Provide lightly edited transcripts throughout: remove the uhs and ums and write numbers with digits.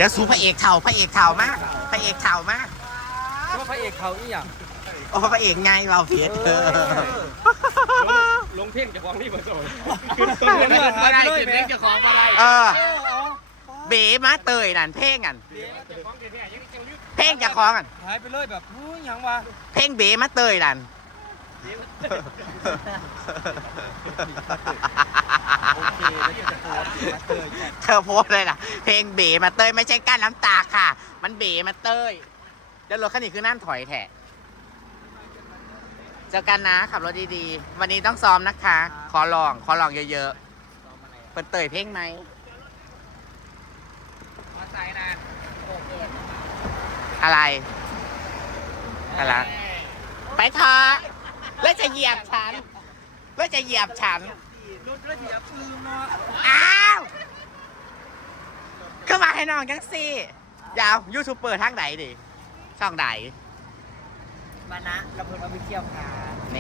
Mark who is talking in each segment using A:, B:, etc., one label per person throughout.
A: ดี๋ยวสู้พระเอกเข่ามากพระเอกเข่ามาก
B: ว่าพระเอกเขาอีหยัง
A: โอ้พระเอกไงเราเพียรเธอ
B: ลงเพ่งจะฟ้องนี่มาก่อน
C: ไม่ได้เก็บเล็กจะของอะไร
A: เบ๋มาเตยนั่นเพ่งกันเพ่งจะคล้องกัน
B: หายไปเลยแบบหูหยังวะ
A: เพ่งเบ๋มาเตยนั่นเธอโพสเลยล่ะเพลงเบ๋มาเตยไม่ใช่ก้านน้ำตาค่ะมันเบ๋มาเตยเดี๋ยวรถคันนี้คือนั่นถอยแถะเจอกันนะขับรถดีๆวันนี้ต้องซ้อมนะคะ ขอลองเยอะๆเปิดเตยเพลงไหมอะไรไปเถอะแล้วจะเหยียบฉันรถระเบียบปืนเนาะอ้าวเข้ามาให้น้องจังสิยาวยูทูบเบอร์ทางไหนดิช่องไหน
C: มานะเราเพิ่งเอาไปเที่ยวค่ะ
A: แน่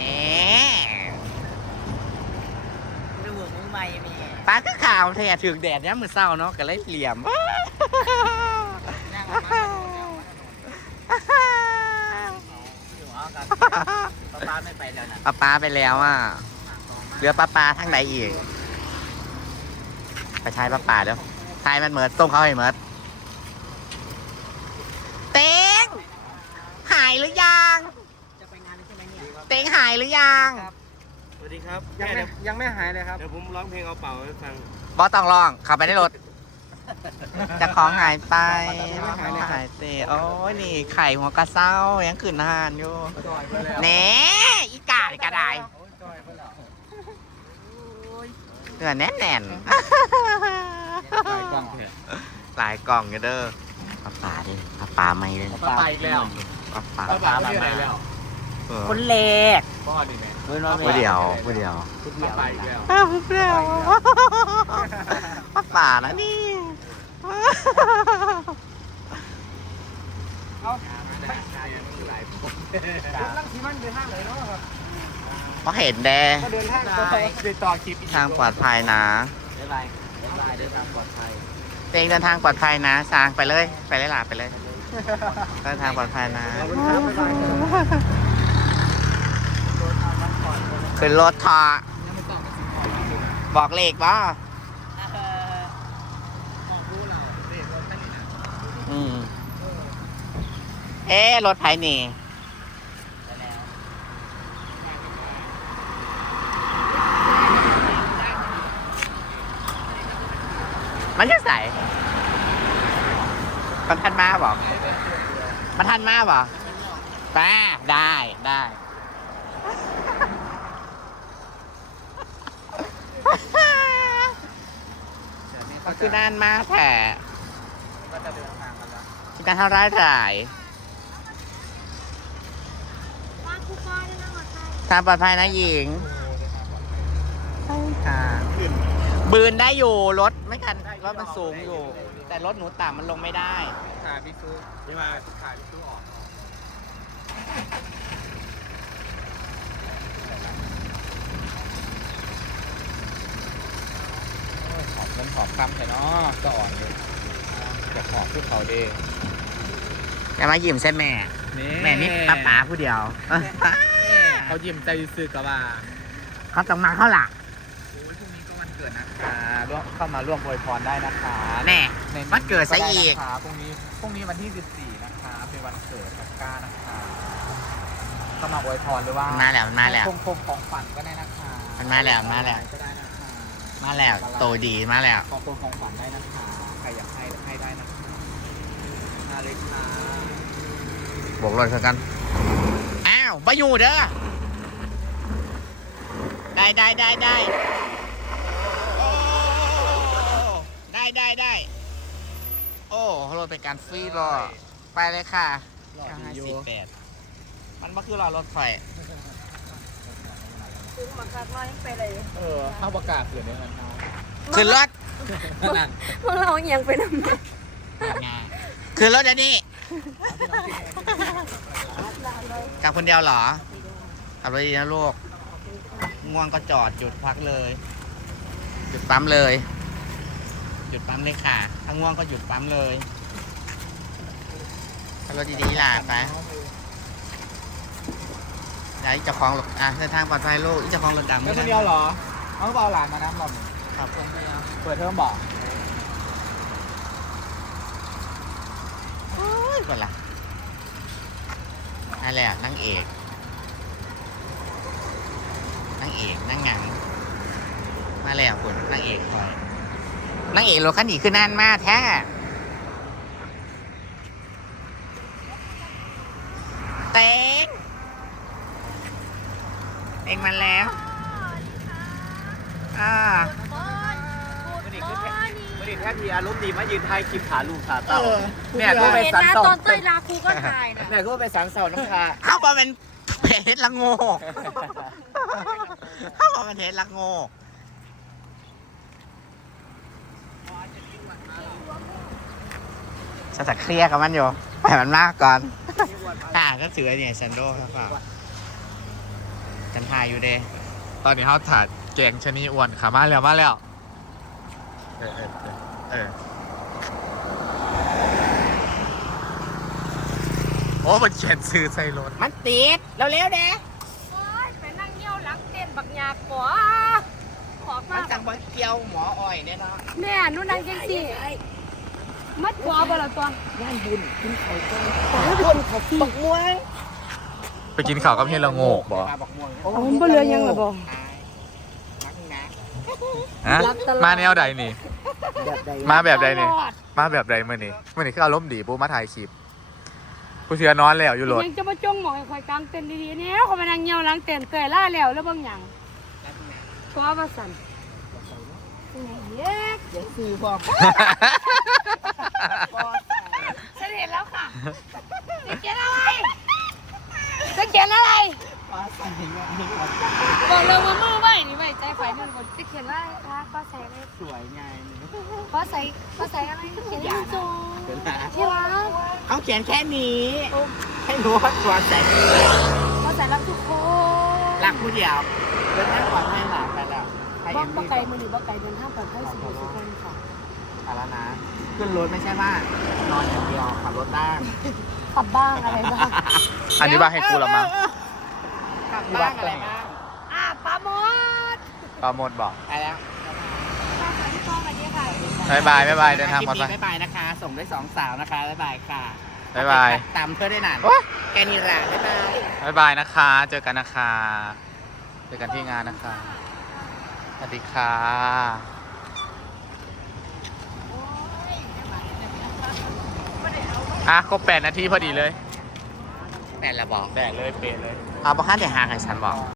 C: ดูหัวมึงใหม่มี
A: ป้าก็ข่าวแท้ถึงแดดเนี้ยมือเศร้าเนาะก็เลยเหลี่ยม
C: ป้าไม่ไปแล้วนะ
A: ป้าไปแล้วอ่ะเหลือป้าทางไหนอีกไปใช้ป้าเดี๋ยวทายมันเหมิดต้มเขาให้เหมิดเต็งหายหรือยัง
C: จะไปงานใช่ไหมเนี่ย
A: เต็งหายหรือยัง
B: สวัสดีครับยังไม่หายเลยครับเดี๋ยวผมร้องเพลงเอาเป่าให้ฟัง
A: บอสต้องลองขับไปในรถจะของหายไปหายเตะโอ้ยนี่ไข่หัวกระเซ้ายังขึ้นหานอยู่เน่อีกาดกระไดเนื้อแน่นหลายกล่องอยู่เด้อปลาดิปลาไม่เลย
C: ป้าไปอีกแล้ว
A: ปลา
C: ป้ามาแล้วคนแรก
B: พ่อดีไหม
A: ผู้เดียว
B: ไปอีกแล้ว
A: ปลานะนี่เพราะเห็นแดง
B: เดินทางติดต่อคลิป
A: ทางปลอดภัยนะ
C: เดินทางปลอดภัย
A: เองเดินทางปลอดภัยนะสร้างไปเลยหลาไปเลยเดินทางปลอดภัยนะขึ้นรถทอบอกเลขบ่รถไถนี่มันจะใส่มันทันมาบอกมันทันมาบอกป้าได้มันคือนานมากแผ่ที่การทำร้ายถ่ายทางปลอดภัยนะหญิงบืนได้อยู่รถไม่ทันรถมันสูงอยู่แต่รถหนูต่ำมันลงไม่ได้
B: ขาพี่ซูไม่มาขาพี่ซูออกขอบเงินขอบคำแต่เนาะก็อ่อนเลยจะขอบพวกเขาดี
A: อย่ามายิ้มใช่แม่แม่นี่ป้าผู้เดียว
B: เขายิ้มใจซื่อกับว่า
A: เขาต้องมาเท่าไหร่
B: โอ้ยพรุ่งนี้ก็วันเกิดนะคะเข้ามาร่วมอวยพรได้นะคะ
A: แน่วันเกิดซะอีก
B: พรุ่งนี้วันที่14นะคะเป็นวันเกิดของก้านะคะเข้ามาอวยพรหรือว่า
A: มาแล้ว
B: คงของฝันก็ได้นะคะ
A: มันมาแล้วก็ได้นะคะมาแล้วโตดีมาแล้ว
B: ของฝันได้นะคะใครอยากให้ได้นะคะมาเลยค่ะ
A: บวกรถกันอ้าวไปอยู่เด้อได้โอ้รถเป็นการฟรีรอไปเลยค่ะ958มันก็คือรอรถไฟ
D: ซื้อมาคักน้อยไปเลย
B: เข้าประกาศเกิดในวันนั้น
A: ขึ้นรถ
B: นั่น
D: พวกเราเอียงไปนำ
A: ขึ้นรถเดี๋ยวนี้กลับคนเดียวเหรอขับรถดีนะลูกง่วงก็จอดหยุดพักเลยหยุดปั๊มเลยค่ะถ้าง่วงก็หยุดปั๊มเลยขับรถดีๆล่ะไปเดี๋ยวอีกเจ้าของรถเดินทางปลอดภัยลูกอีกเจ้าของรถดำ
B: แล้วคนเดียวเหรอเขาก็เอาหลานมาน้ำหล่อม
A: ขอบคุณครับ
B: เปิดเทอมบอก
A: โอ้ยก่อนละนั่นแหละนางเอกนางงามมาแล้วคุณนางเอกคอยนางเอกรถคันนี้คือนานมากแท้เต็งเองมาแล้ว
B: วันนี้แค่ทีอารมณ์ดีมายืนไทยคลิปขาลูกขาเต้า
C: แม่ก็
B: ไป
C: ไป
D: เห็น
C: สัน
D: นะ
C: เสา
D: ตอนเต้ยลาครูก็ถ่ายนะ
C: แม่ก็ไปสันเสาน้ำคา
A: เข้ามาเป็นเพจละโง่เข้ามาเป็นเพจละโง่ฉันจะเคลียร์กับมันอยู่ไปมันมากก่อนก็ถือไอเนี่ยซันโดครับเปล่าจันทายอยู่เด้
B: ตอนนี้เขาถาดแกงชะนีอ้วนขามาแล้ว โอ้มันเขียนซื้อใส่รถ
A: มันติดเร็วๆเด้
D: โอ๊ยไปนั่งเยี่ยวหลังเต้นบักยาขอขอ
A: มั
D: มาน
A: สั่งบอลเกียวหมออ้อยเนี่ยเนาะ
D: แม่นู่นนั่งจังสิมัดขวาบ่ละตัว
C: งานบุญกินเขาก็
D: บักม่วง
B: ไปกินข้าวกับเฮียละโงกบอก
D: ผมบ่เรือยังหรอบ่
B: ฮะมาแนวใดนี่
C: แบบใด
B: มาแบบใดนี่ มาแบบใดมื่อนี้คืออารมณ์ดีปุ๊มาถ่ายคลิปกูเสียนอนแล้วอยู่รถ
D: ยังจะมาจ้องหมองให้คอยกลางเต้นดีๆเนี่ยเขามานั่งเยี่ยวหลังเต้นเตยล่าแล้วบางอย่างขวาว่าสั่นเย้
C: เดี๋ยวซื้อบอก
D: ฉันเห็นแล้วค่ะจะเขียนอะไรจะเขียนอะไร บอกเลยว่ามือไว้นี่ไว้ใจฝ่ายมือบนจะเขียนว่าคะฟ้าใสอะไร
C: สวยไง
D: ฟ้าใสอะไรเขียนยังจูที่รัก
A: เขาเขียนแค่นี้ ให้รู้ว่าตัวแสน
D: ฟ้าใสรักทุกคน
A: รักผู้เดียวเดินทางปลอดภัยหลังไปแล้วให้
D: บ้
A: เอ็
D: อง
A: ม
D: บ่
A: ดี
D: ไกลมือหนึ่งบ่ไกลเดินทางปลอดภัยสุขสุขคนค่ะ
A: ไปแล้วนะขึ้นรถไม่ใช่ว่านอนอย่างเดียวขับรถบ้าง
D: ขับบ้างอะไรบ้าง
B: อันนี้ว่าให้กูละมั้ง
A: ขับบ้างอะไรบ้าง
D: ปลาหมด
B: ปลาหมดบอก
A: ไปแล้ว
D: ปลาสวัสดีพ่อมาดีค่ะ
B: บ๊ายบายเดินทางปลอดภัย
A: บ๊ายบายนะคะ ส่งด้วย2 สาวนะคะบ๊ายบายค่ะ
B: บ๊ายบาย
A: ตามเพื่อได้นานแกนี่แหละบ๊ายบาย
B: บ๊ายบายนะคะ เจอกันนะคะเจอกันที่งานนะคะสวัสดีค่ะครบ8 นาทีพอดีเลย
A: แม่ละบอก
B: แดกเลยเปลี่ยนเลย
A: เอาบ้านแต่หางให้ฉันบอก